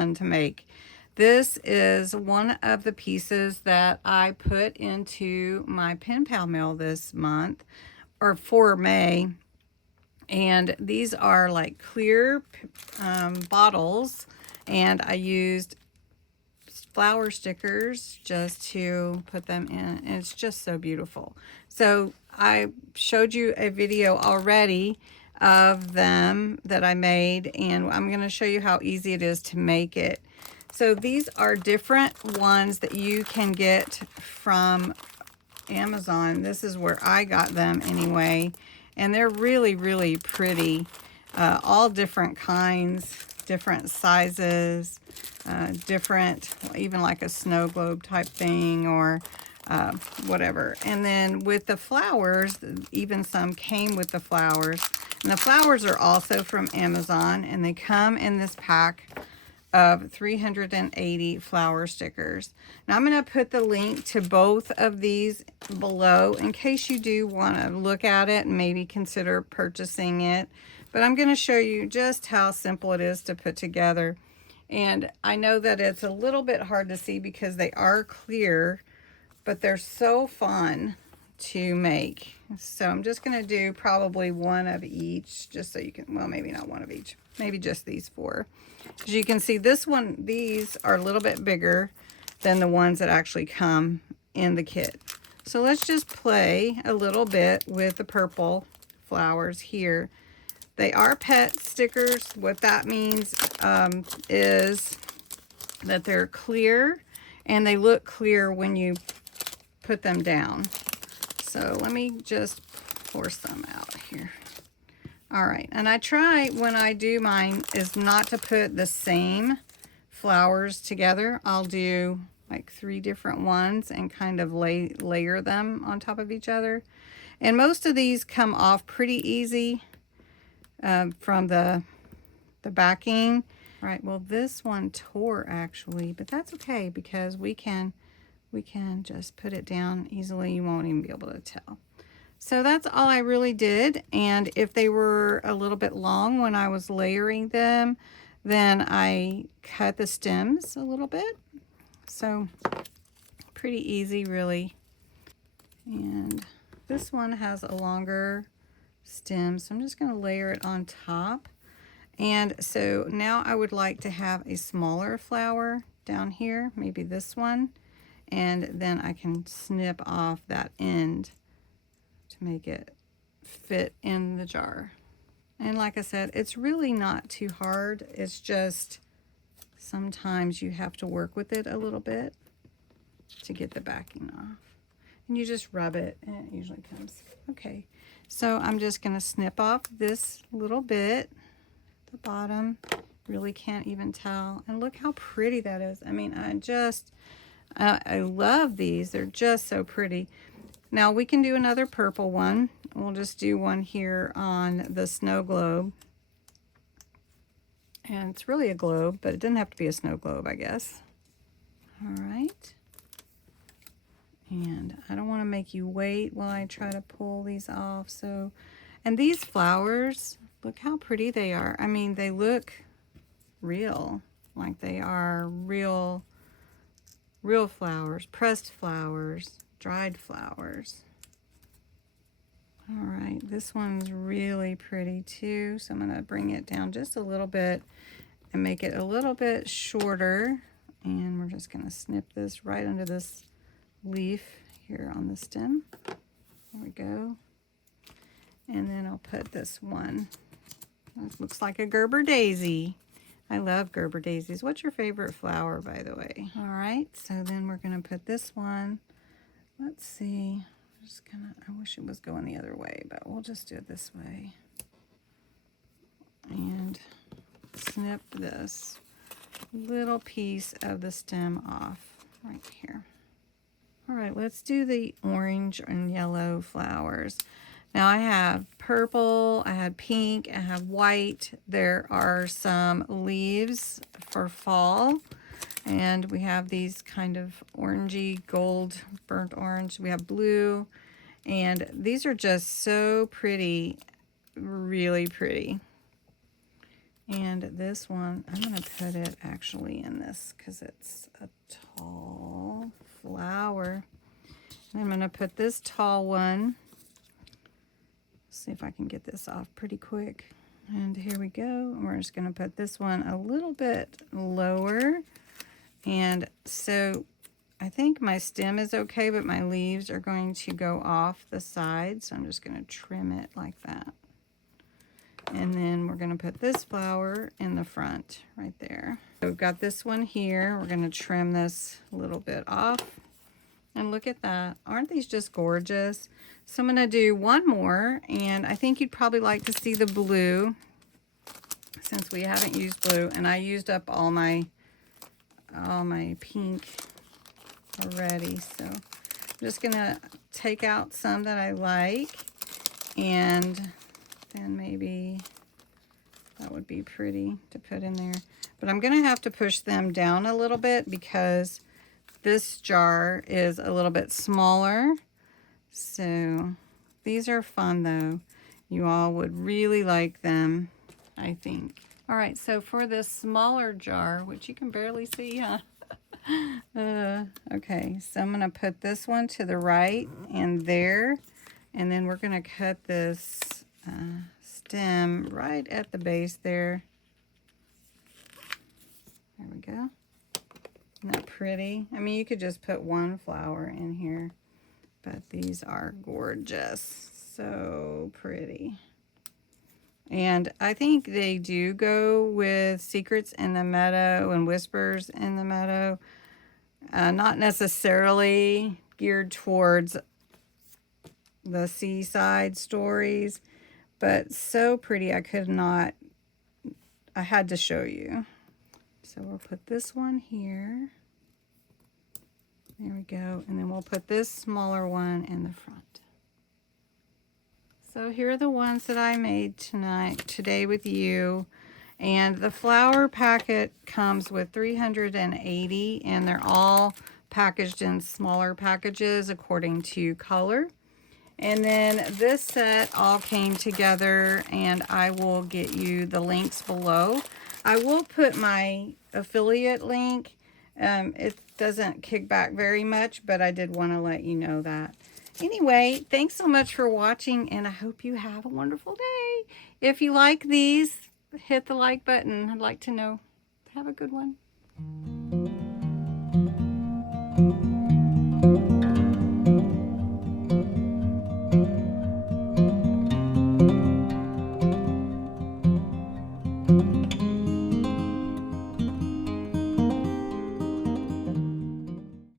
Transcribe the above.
fun to make. This is one of the pieces that I put into my Penpal mail this month, or for May. And these are like clear bottles, and I used flower stickers just to put them in, and it's just so beautiful. So I showed you a video already of them that I made, and I'm going to show you how easy it is to make it. So these are different ones that you can get from Amazon. This is where I got them anyway, and they're really, really pretty. All different kinds, different sizes, different, even like a snow globe type thing, or whatever. And then with the flowers, even some came with the flowers. And the flowers are also from Amazon, and they come in this pack of 380 flower stickers. Now I'm going to put the link to both of these below in case you do want to look at it and maybe consider purchasing it. But I'm going to show you just how simple it is to put together. And I know that it's a little bit hard to see because they are clear, but they're so fun to make. So I'm just going to do probably one of each, just so you can, well, maybe not one of each, maybe just these four. As you can see, this one, these are a little bit bigger than the ones that actually come in the kit. So let's just play a little bit with the purple flowers here. They are pet stickers. What that means is that they're clear, and they look clear when you put them down. So let me just pour some out here. All right, and I try when I do mine is not to put the same flowers together. I'll do like 3 different ones and kind of layer them on top of each other. And most of these come off pretty easy from the backing. All right, well this one tore actually, but that's okay because we can just put it down easily. You won't even be able to tell. So that's all I really did, and if they were a little bit long when I was layering them, then I cut the stems a little bit. So pretty easy really. And this one has a longer stem, so I'm just going to layer it on top. And so now I would like to have a smaller flower down here, maybe this one, and then I can snip off that end to make it fit in the jar. And like I said, it's really not too hard. It's just sometimes you have to work with it a little bit to get the backing off. And you just rub it and it usually comes. Okay, so I'm just going to snip off this little bit at the bottom. Really can't even tell. And look how pretty that is. I mean, I love these. They're just so pretty. Now we can do another purple one. We'll just do one here on the snow globe. And it's really a globe, but it doesn't have to be a snow globe, I guess. All right. And I don't want to make you wait while I try to pull these off. So, and these flowers, look how pretty they are. I mean, they look real, like they are real flowers, pressed flowers, dried flowers. All right, this one's really pretty too, so I'm going to bring it down just a little bit and make it a little bit shorter, and we're just going to snip this right under this leaf here on the stem. There we go. And then I'll put this one. This looks like a Gerber daisy. I love Gerber daisies. What's your favorite flower, by the way? All right, so then we're going to put this one. Let's see. I wish it was going the other way, but we'll just do it this way. And snip this little piece of the stem off right here. All right, let's do the orange and yellow flowers. Now I have purple, I have pink, I have white. There are some leaves for fall. And we have these kind of orangey, gold, burnt orange. We have blue. And these are just so pretty, really pretty. And this one, I'm going to put it actually in this because it's a tall flower. And I'm going to put this tall one. See if I can get this off pretty quick. And here we go. And we're just going to put this one a little bit lower. And so I think my stem is okay, but my leaves are going to go off the side. So I'm just going to trim it like that. And then we're going to put this flower in the front right there. So we've got this one here. We're going to trim this a little bit off. And look at that. Aren't these just gorgeous? So I'm going to do one more, and I think you'd probably like to see the blue since we haven't used blue, and I used up all my pink already. So I'm just going to take out some that I like, and then maybe that would be pretty to put in there. But I'm going to have to push them down a little bit because this jar is a little bit smaller. So these are fun though. You all would really like them, I think. All right, so for this smaller jar, which you can barely see, huh? Okay, so I'm gonna put this one to the right and there, and then we're gonna cut this stem right at the base there. There we go. Isn't that pretty? I mean, you could just put one flower in here, but these are gorgeous. So pretty. And I think they do go with Secrets in the Meadow and Whispers in the Meadow. Not necessarily geared towards the seaside stories, but so pretty. I had to show you. So we'll put this one here. There we go. And then we'll put this smaller one in the front. So here are the ones that I made today with you. And the flower packet comes with 380, and they're all packaged in smaller packages according to color. And then this set all came together, and I will get you the links below. I will put my affiliate link. It doesn't kick back very much, but I did want to let you know that. Anyway, thanks so much for watching, and I hope you have a wonderful day. If you like these, hit the like button. I'd like to know. Have a good one.